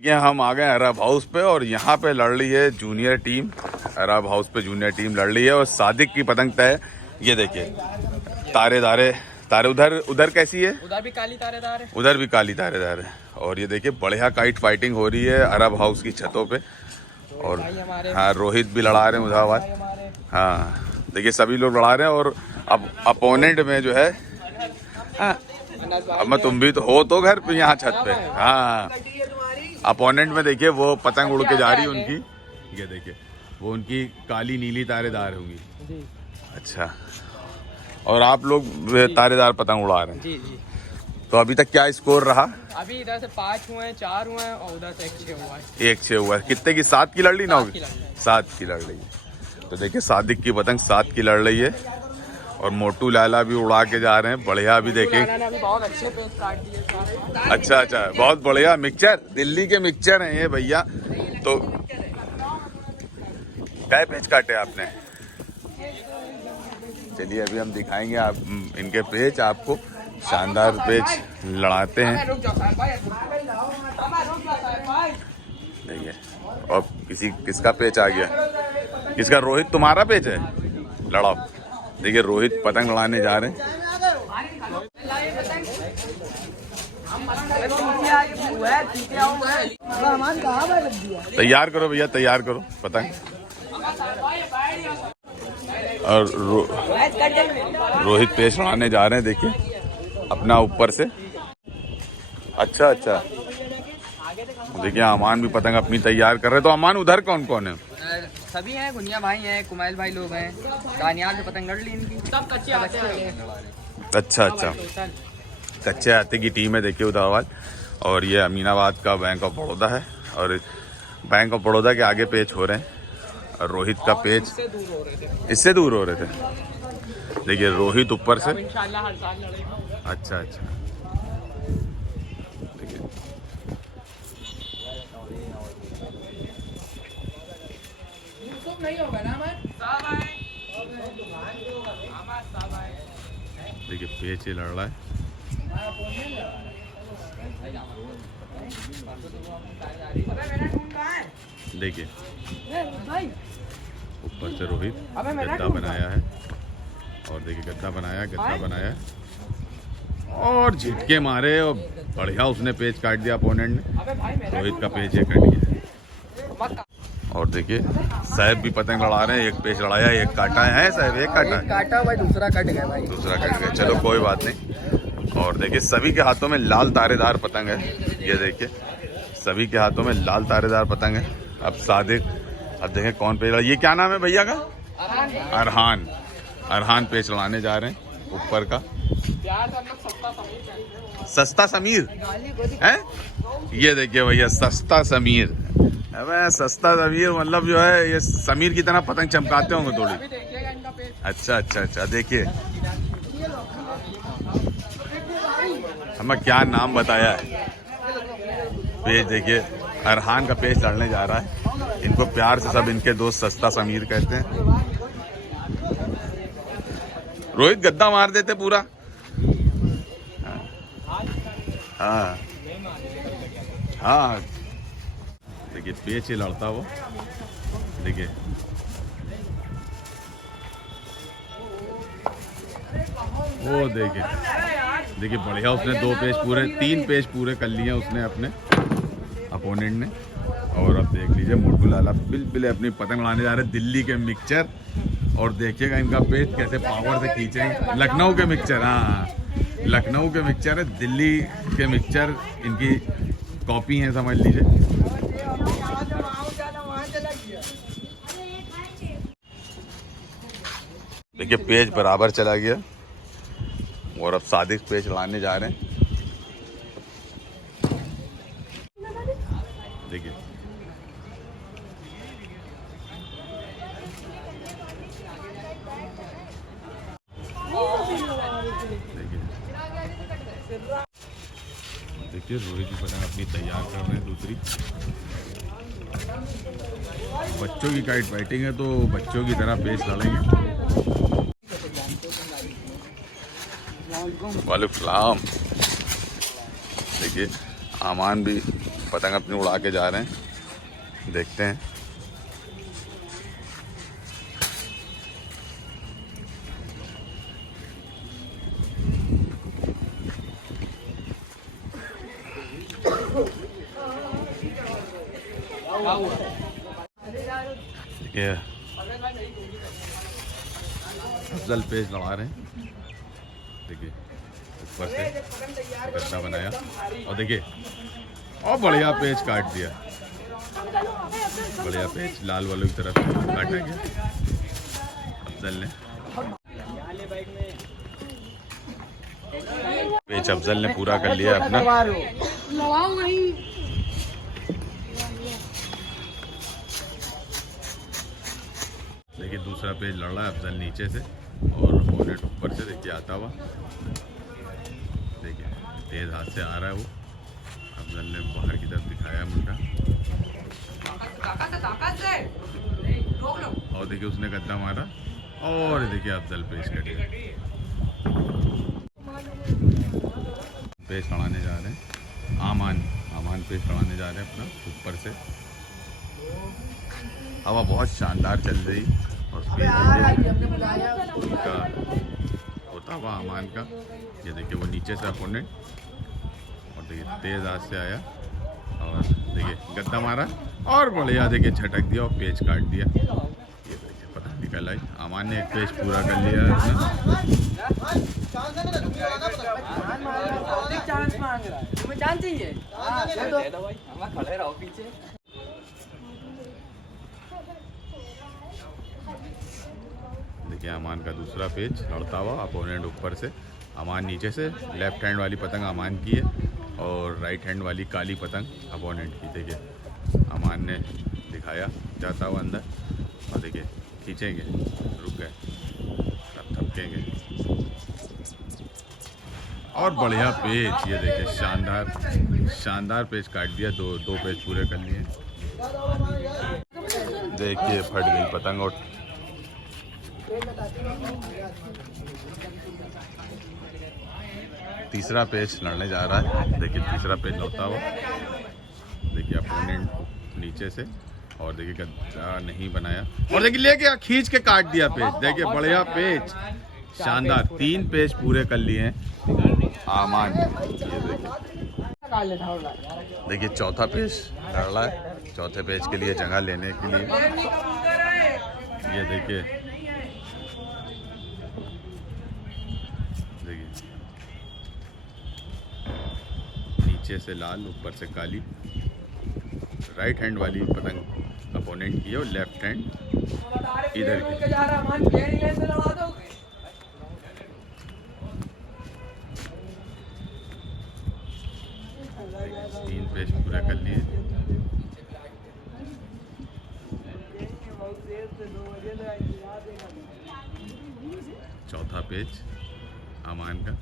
ये हम आ गए अरब हाउस पे और यहाँ पे लड़ रही है जूनियर टीम। अरब हाउस पे जूनियर टीम लड़ रही है और सादिक की पतंग तय। ये देखिए तारे उधर उधर कैसी है? उधर भी काली तारेदार है, उधर भी काली तारेदार है। और ये देखिए बढ़िया काइट फाइटिंग हो रही है अरब हाउस की छतों पे। और हाँ रोहित भी लड़ा रहे हैं उधर। हाँ देखिए सभी लोग लड़ा रहे हैं और अब अपोनेंट में जो है अब मैं तुम भी तो हो तो घर पे यहाँ छत पे। हाँ अपोनेंट में देखिए वो पतंग उड़ के जा रही है उनकी। ये देखिए वो उनकी काली नीली तारेदार होंगी। अच्छा और आप लोग तारेदार पतंग उड़ा रहे हैं। जी जी। तो अभी तक क्या स्कोर रहा? अभी इधर से 5 हुए हैं, 4 हुए हैं और उधर से 1 6 हुआ है। 1 6 हुआ है। कितने की? 7 की लड़ रही ना? 7 की लड़ रही है। तो देखिए सादिक की पतंग 7 की लड़ रही है और मोटू लाला भी उड़ा के जा रहे हैं। बढ़िया भी देखें। बहुत अच्छे पेच काट दिए। अच्छा बहुत बढ़िया मिक्सचर, दिल्ली के मिक्सचर हैं ये भैया। तो क्या पेच काटे आपने? चलिए अभी हम दिखाएंगे आप इनके पेच आपको। शानदार पेच लड़ाते हैं देखिए। और किसका पेच आ गया? किसका? रोहित तुम्हारा पेच है? लड़ाओ। देखिए रोहित पतंग लड़ाने जा रहे हैं। तैयार करो भैया, तैयार करो पतंग। और रोहित पेच लड़ाने जा रहे हैं देखिए अपना ऊपर से। अच्छा देखिए अमान भी पतंग अपनी तैयार कर रहे हैं। तो अमान उधर कौन कौन है? सभी हैं, गुनिया भाई हैं, कुमैल भाई लोग हैं, दानियाल से पतंग लड़ ली इनकी। सब कच्चे आते हैं। अच्छा कच्चे आते की टीम है देखिए उदावाल। और ये अमीनाबाद का बैंक ऑफ बड़ौदा है और बैंक ऑफ बड़ौदा के आगे पेच हो रहे हैं। और रोहित का पेच इससे दूर हो रहे थे। देखिए रोहित ऊपर से। इंशाल्लाह हर साल लड़ेगा। अच्छा देखिए नहीं होगा ना देखिए पेच ही लड़ रहा है। देखिए ऊपर से रोहित गद्दा बनाया है और देखिए गद्दा बनाया और झटके मारे और बढ़िया उसने पेच काट दिया अपोनेंट ने। रोहित का पेच ये कट गया। और देखिए साहब भी पतंग लड़ा रहे हैं। एक पेच लड़ाया, एक काटा है साहब। एक काटा भाई, दूसरा कट गया भाई। दूसरा कट गया। चलो कोई बात नहीं। और देखिए सभी के हाथों में लाल तारेदार पतंग है। ये देखिए सभी के हाथों में लाल तारेदार पतंग है। अब सादिक, अब देखें कौन पेच लड़ा। ये क्या नाम है भैया का? अरहान पेच लड़ाने जा रहे हैं ऊपर का। सस्ता समीर है। ये देखिए भैया सस्ता समीर। अबे सस्ता समीर मतलब जो है ये समीर की तरह पतंग चमकाते होंगे थोड़ी। अच्छा देखिए हमें क्या नाम बताया है। पेज देखिए अरहान का पेज लड़ने जा रहा है। इनको प्यार से सब इनके दोस्त सस्ता समीर कहते हैं। रोहित गद्दा मार देते पूरा। हाँ देखिए पेच ही लड़ता वो। देखिए वो देखिए बढ़िया उसने 2 पेज पूरे 3 पेज पूरे कर लिए उसने अपने अपोनेंट ने। और अब देख लीजिए मोटू लाला बिल्कुल अपनी पतंग उड़ाने जा रहे हैं। दिल्ली के मिक्सचर और देखिएगा इनका पेज कैसे पावर से खींचेंगे। लखनऊ के मिक्सचर, हाँ लखनऊ के मिक्सचर है, दिल्ली के मिक्सचर इनकी कॉपी है समझ लीजिए। देखिए पेज बराबर चला गया और अब सादिक पेज लाने जा रहे हैं। देखिए रोहित जी पतंग अपनी तैयार कर रहे हैं दूसरी। बच्चों की काइट फाइटिंग है तो बच्चों की तरह पेच लड़ेंगे। वालेकुम सलाम। देखिए आमान भी पतंग अपनी उड़ा के जा रहे हैं, देखते हैं। देखिए अफजल पेज लड़ा रहे हैं, देखिए ऊपर से गद्दा बनाया और देखिए और बढ़िया पेज काट दिया, बढ़िया पेज लाल वालों की तरफ काटा गया अफजल ने। पेज अफजल ने पूरा कर लिया अपना। देखिए दूसरा पेज लड़ रहा है अफजल नीचे से और अपोनेंट ऊपर से देखिए आता हुआ, देखिए तेज हाथ से आ रहा है वो। अफजल ने बाहर की तरफ दिखाया मुंडा और देखिए उसने गद्दा मारा और देखिए अफजल पेज कट गया। पेज लड़ाने जा रहे हैं आमान पेज लड़ाने जा रहे हैं अपना ऊपर से। हवा बहुत शानदार चल रही और का होता हुआ अमान का। ये देखिए वो नीचे से अपोनेंट और देखिए तेज हाथ से आया और देखिए गद्दा मारा और बढ़िया देखिए झटक दिया और पेज काट दिया। ये देखिए पता निकल आई। अमान ने एक पेज पूरा कर लिया देखिए अमान का दूसरा पेज लड़ता हुआ अपोनेंट ऊपर से। अमान नीचे से लेफ्ट हैंड वाली पतंग अमान की है और राइट हैंड वाली काली पतंग अपोनेंट की। देखिए अमान ने दिखाया जाता हुआ अंदर और देखिए खींचेंगे, रुक गए, अब थपकेंगे और बढ़िया पेज। ये देखिए शानदार पेज काट दिया, दो पेज पूरे कर लिए। देखिए फट गई पतंग और तीसरा पेज लड़ने जा रहा है। देखिए तीसरा पेज लड़ता हुआ, देखिए अपोनेंट नीचे से और देखिए गद्दा नहीं बनाया और देखिए लेके खींच के काट दिया पेज। देखिए बढ़िया पेज, शानदार 3 पेज पूरे कर लिए हैं आमान। ये देखिए चौथा पेज लड़ रहा है, चौथे पेज के लिए जगह लेने के लिए। ये देखिए नीचे से लाल ऊपर से काली राइट हैंड वाली पतंग अपोनेंट की है और लेफ्ट हैंड इधर की। 3 पेज पूरा कर लिए। चौथा पेज अमान का।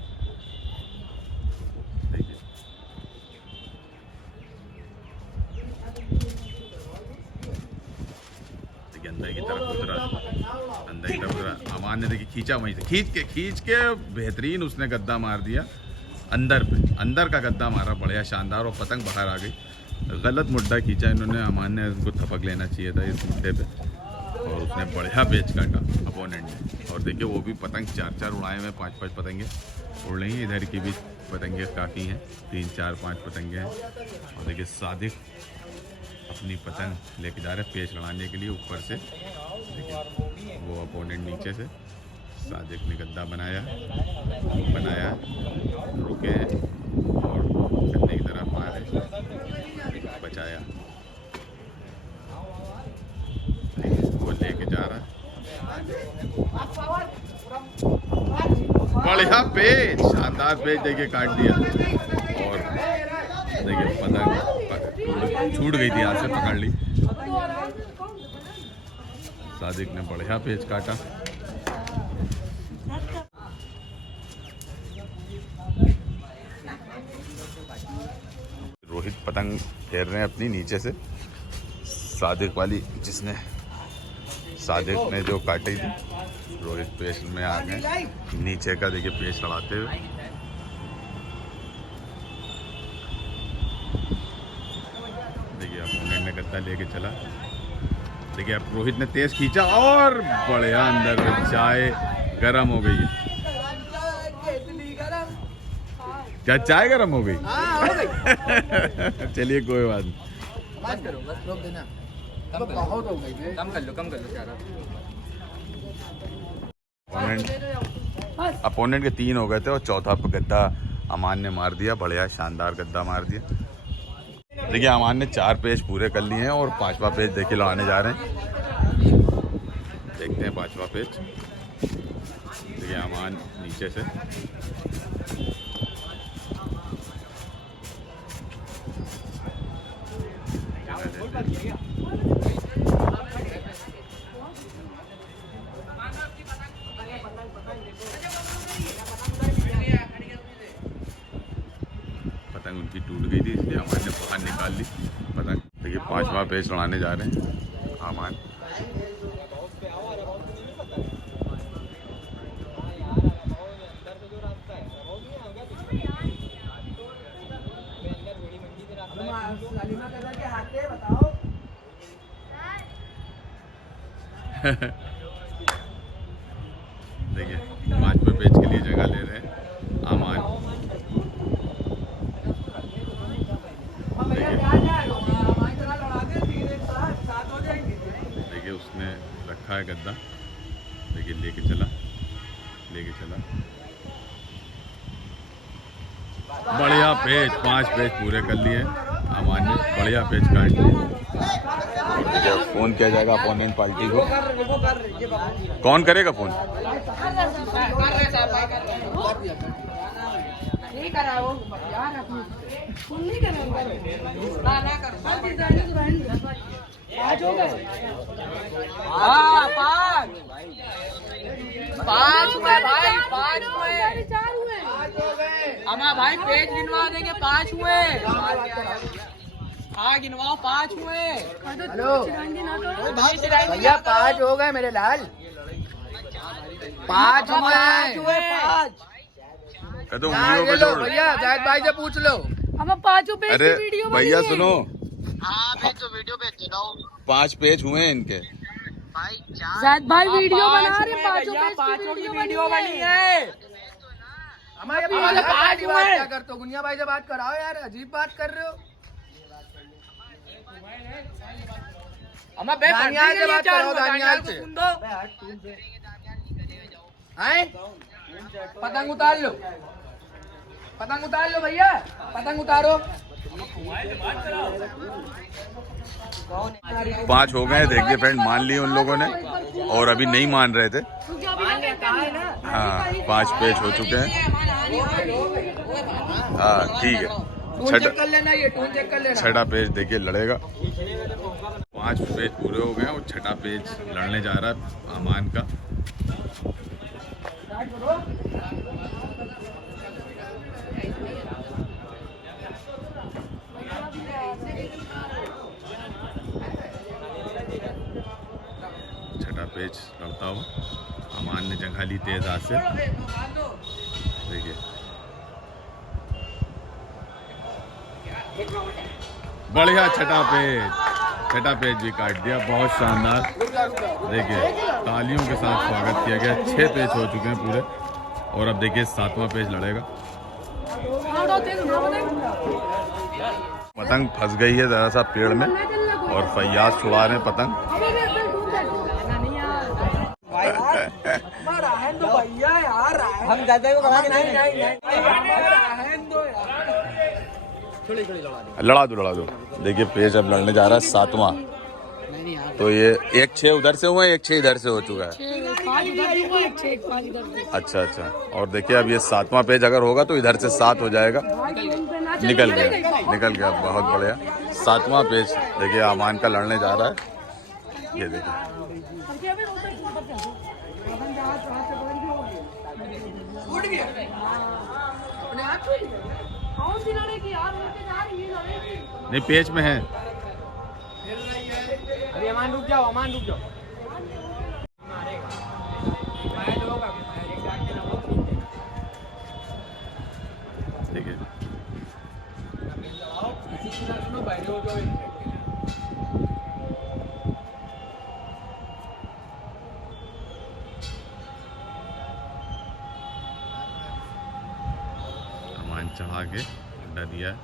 देखिए अंदर की तरफ उतरा, अमान ने देखिए खींचा, वहीं से खींच के बेहतरीन उसने गद्दा मार दिया अंदर का गद्दा मारा, बढ़िया शानदार, और पतंग बाहर आ गई। गलत मुड्डा खींचा इन्होंने, अमान ने उनको थपक लेना चाहिए था इस मुड्डे पे और उसने बढ़िया पेच काटा अपोनेंट ने। और देखिए वो भी पतंग 4-4 उड़ाए हुए, 5-5 पतंगे उड़ रही हैं। इधर की भी पतंगे काफ़ी हैं, 3-4-5 पतंगे हैं। और देखिए सादिक अपनी पतंग लेके जा रहे हैं पेच लड़ाने के लिए ऊपर से। देखिए वो अपोनेंट नीचे से, सादिक ने गद्दा बनाया, रुके और गद्दे की तरफ मारे, बचाया। वो लेके जा रहा है, बढ़िया पेच, शानदार पेच देखिए काट दिया। और देखिए पतंग छूट गई थी, हाथ से पकड़ ली। सादिक ने बढ़िया पेच काटा। रोहित पतंग फेर रहे हैं अपनी नीचे से, सादिक वाली जिसने सादिक ने जो काटी थी, रोहित पेच में आ गए नीचे का। देखिए पेच लड़ाते हुए गद्दा लेके चला। देखिए अब रोहित ने तेज खींचा और बढ़िया अंदर चाय गरम हो गई है। क्या चाय गरम हो गई? चलिए कोई बात नहीं। मत करो, बस रोक देना। बहुत हो गई। कम कर लो चारा। अपोनेंट के 3 हो गए थे और चौथा गद्दा अमान ने मार दिया। बढ़िया शानदार गद्दा मार दिया। देखिए अमान ने 4 पेज पूरे कर लिए हैं और 5वां पेज देखिए लड़ाने जा रहे हैं। देखते हैं 5वां पेज। देखिए अमान नीचे से पतंग उनकी टूट गई थी इसलिए अमान ने बाहर निकाल ली पतंग। देखिए 5वां पेज लड़ाने जा रहे हैं अमान। देखिए 5वें पेज के लिए जगह ले रहे हैं अमान। देखिए उसने रखा है गद्दा। देखिए लेके चला। बढ़िया पेज 5 पेज पूरे कर लिए अमान ने। बढ़िया पेज काट दिए। फोन किया जाएगा अपोनेंट पार्टी को। कौन करेगा फोन? अमा भाई पेज गिनवा देंगे। 5 हुए। हाँ गिनवाओ 5 हुए। हेलो भैया 5 हो गए मेरे लाल। 5 हुए। 5 भैया जायद भाई से पूछ लो। अब 5 पेज अरे की वीडियो भैया सुनो। हाँ मैं तो वीडियो भेज दे रहा हूँ। 5 पेज हुए हैं इनके। भाई जायद भाई वीडियो बना रहे। 5 की वीडियो बनी है। हमारे 5 हुए। क्या करते हो? गुनिया भाई से बात कराओ यार, अजीब बात कर रहे हो। दानियाल से बात कराओ। दानियाल से पतंग उतार लो। भैया पतंग उतारो। 5 हो गए। देखिए फ्रेंड मान लिए उन लोगों ने और अभी नहीं मान रहे थे। हाँ 5 पेज हो चुके हैं। हाँ ठीक है। छठा पेज देखिए लड़ेगा। 5 पेज पूरे हो गए और छठा पेज लड़ने जा रहा है अमान का। छठा पेज लड़ता हुआ अमान ने जगह ली तेज हाथ से। देखिए बढ़िया छठा पेज भी काट दिया। बहुत शानदार। देखिए तालियों के साथ स्वागत किया गया। 6 पेज हो चुके हैं पूरे और अब देखिए 7वां पेज लड़ेगा। पतंग फंस गई है जरा सा पेड़ में और फैयाज छुड़ा रहे हैं पतंग। हम दादा को कहा कि नहीं लड़ा दो। देखिए पेज अब लड़ने जा रहा है 7वां। तो ये 1 6 उधर से हुआ है, 1 6 इधर से हो चुका है। अच्छा और देखिए अब ये 7वां पेज अगर होगा तो इधर से 7 हो जाएगा। निकल गया। बहुत बढ़िया। 7वां पेज देखिए अमान का लड़ने जा रहा है। ये देखिए नहीं पेज में है। अभी अमान रुक जाओ। देखिए के अड्डा दिया है।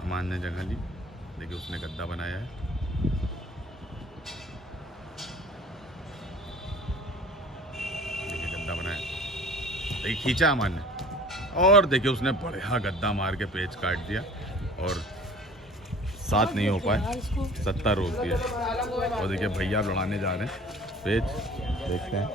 अमान ने जगह ली, देखिए उसने गद्दा बनाया है। देखिए गद्दा बनाया, देखिए खींचा अमान ने और देखिए उसने बढ़िया गद्दा मार के पेच काट दिया और 7 नहीं हो पाए, 70 रोक दिया। और देखिए भैया लड़ाने जा रहे हैं पेच, देखते हैं।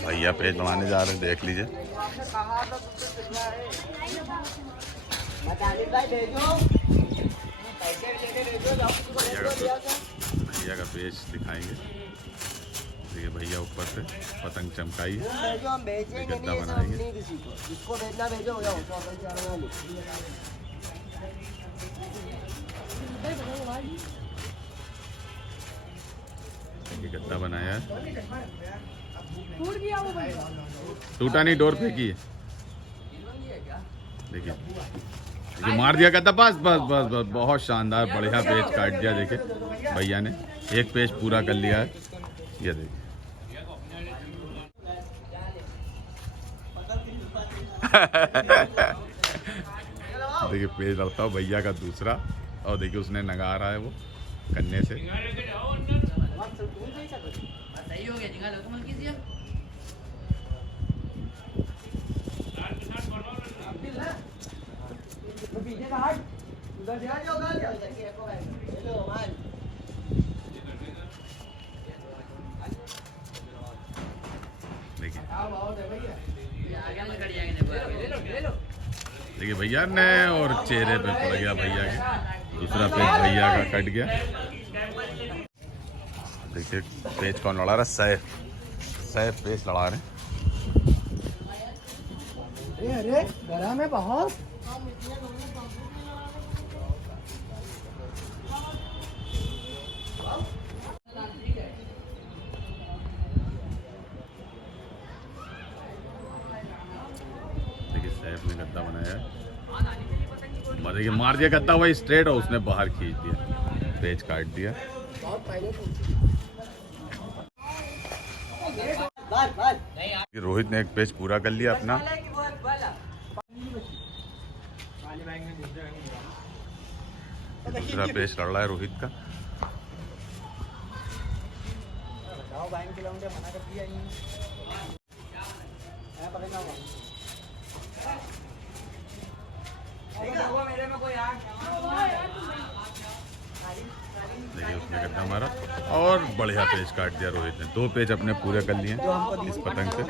भैया पेज लड़ाने जा रहे हैं, देख लीजिए। भैया का पेज दिखाएंगे। देखिए भैया ऊपर से पतंग चमकाई है, गद्दा बनाएंगे। ये गद्दा बनाया है, टूटा नहीं, डोर फेंकी है। देखिए ये मार दिया गद्दा, बस बस बस बस, बहुत शानदार बढ़िया पेज काट दिया। देखिए भैया ने एक पेज पूरा कर लिया है, ये देखिए। देखिए पेज लड़ता हूँ भैया का दूसरा, और देखिए उसने नगा रहा है वो कन्ने से। देखिए भैया ने और चेहरे पे पड़ गया भैया के, दूसरा पेज भैया का कट गया। देखिए पेज कौन लड़ा रहा है? सैफ पेज लड़ा रहे हैं। अरे गरम है बहुत। देखिए सैफ ने गद्दा बनाया है, देखिए मार दिया गद्दा, वही स्ट्रेट और उसने बाहर खींच दिया, पेज काट दिया। रोहित ने एक पेज पूरा कर लिया अपना। दूसरा पेज लड़ रहा है रोहित का। देखिए उसने गद्दा मारा और बढ़िया पेज काट दिया रोहित ने। 2 पेज अपने पूरे कर लिए इस पतंग से।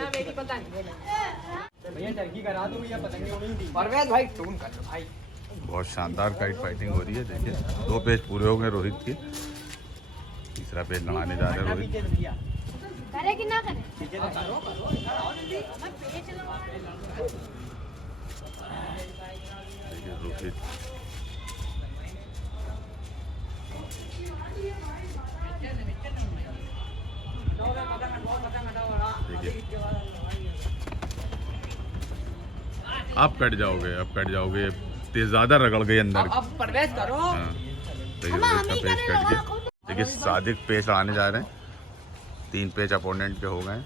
बहुत शानदार काइट फाइटिंग हो रही है। देखिए 2 पेज पूरे हो गए रोहित के, तीसरा पेज लड़ाने जा रहे हैं रोहित। करे कि ना करे? देखिए रोहित आप कट जाओगे, अब कट जाओगे, तेज ज्यादा रगड़ गई अंदर। अब प्रवेश करो। हाँ, देखिए रोहित का पेज कट गया। देखिए सादिक पेज लड़ाने जा रहे हैं, 3 पेज अपोनेंट के हो गए।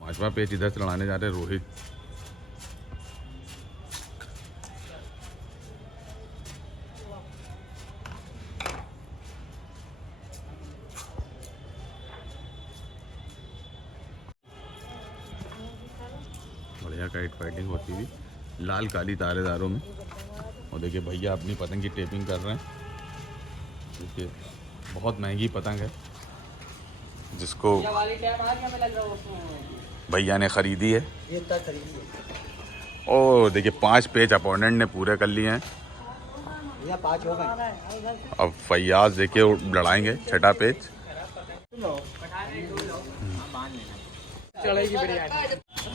5वां पेज इधर से लड़ाने जा रहे हैं रोहित। बढ़िया काइट फाइटिंग होती हुई लाल काली तारेदारों में। और देखिए भैया अपनी पतंग की टेपिंग कर रहे हैं। देखिए बहुत महंगी पतंग है जिसको भैया ने ख़रीदी है। और देखिए 5 पेज अपोनेंट ने पूरे कर लिए हैं। अब फैयाज देखिए लड़ाएंगे छठा पेच।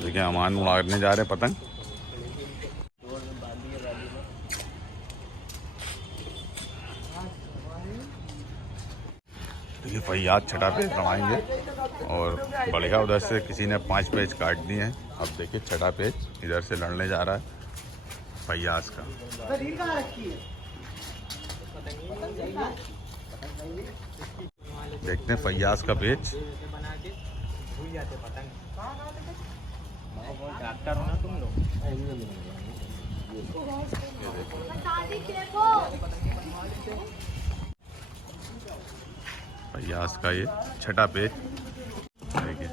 देखिए अमान उड़ाने जा रहे हैं पतंग। देखिए फैयाज छठा पेच लड़ाएंगे और बढ़िया उधर से किसी ने 5 पेच काट दिए हैं। अब देखिए छठा पेच इधर से लड़ने जा रहा है फैयाज का। देखते हैं फैयाज का पेच। फैयाज का ये छठा पेच, देखिए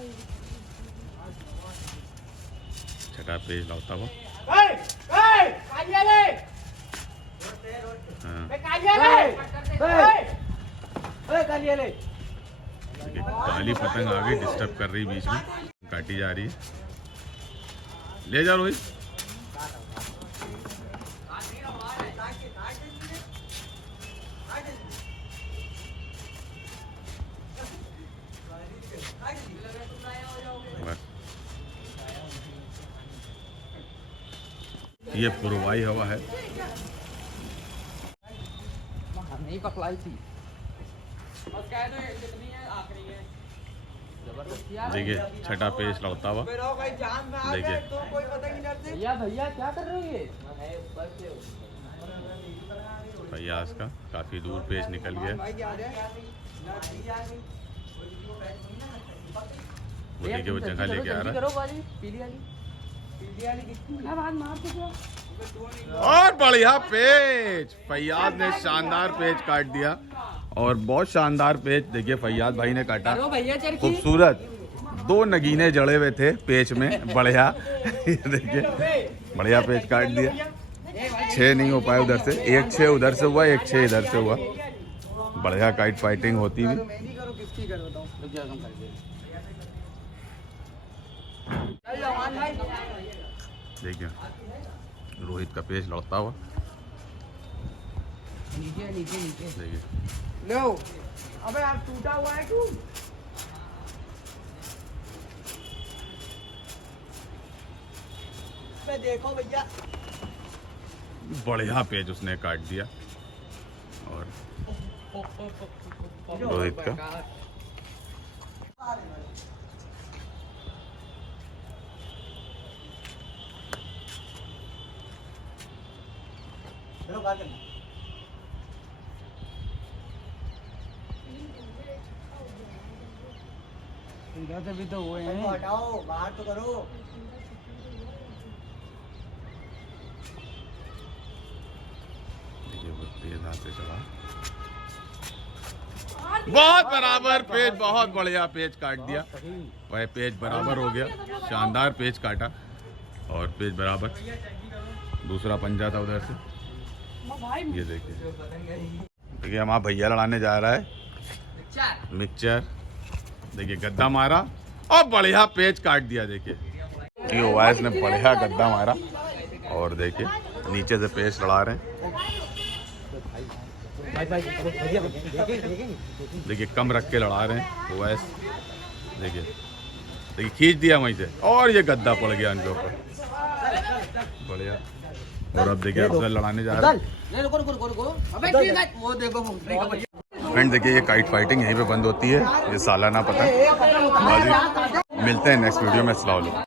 छठा पेच लौटा हुआ। काली पतंग आ गई, डिस्टर्ब कर रही, बीच में काटी जा रही है। ले जा रोहित। ये पुरवाई हवा है। नहीं पकलाई थी। देखिए छठा पेच लौटा हुआ। देखिए भैया भैया क्या कर रहे हो ये? फैयाज का काफी दूर पेच निकल गया। वो देखिए वो जगह लेके आ रहा है। और बढ़िया पेच, फैयाज ने शानदार पेच काट दिया और बहुत शानदार पेच देखिए फैयाज भाई ने काटा। खूबसूरत 2 नगीने जड़े हुए थे पेच में, बढ़िया। देखिए बढ़िया पेच काट दिया। 6 नहीं हो पाए उधर से, 1 6 उधर से हुआ, 1 6 इधर से हुआ। बढ़िया काइट फाइटिंग होती हुई। देखिए रोहित का पेच लौटता हुआ। देखिए लो, अबे आप टूटा हुआ है क्यों? देखो भैया बढ़िया पेच उसने काट दिया। और रोहित का इधर से भी तो हुए हैं। हटाओ, बाहर तो करो। तेज हाथ से चला। बहुत बराबर पेच, बहुत बढ़िया पेच काट दिया। वह पेच बराबर हो गया, शानदार पेच काटा और पेच बराबर। दूसरा पंजा था उधर से। ये देखिए हमारा भैया लड़ाने जा रहा है मिक्सचर। देखिए गद्दा मारा और बढ़िया पेच काट दिया। देखिए ओवैस ने बढ़िया गद्दा मारा और देखिए नीचे से पेच लड़ा रहे हैं। देखिए कम रख के लड़ा रहे हैं ओवैस। देखिए खींच दिया वहीं से और ये गद्दा पड़ गया इनके ऊपर, बढ़िया। और अब देखिए अफजल लड़ाने जा रहा है। फ्रेंड देखिए ये काइट फाइटिंग यहीं पे बंद होती है। ये सालाना पतंग। मिलते हैं नेक्स्ट वीडियो में। अस्सलाम वालेकुम।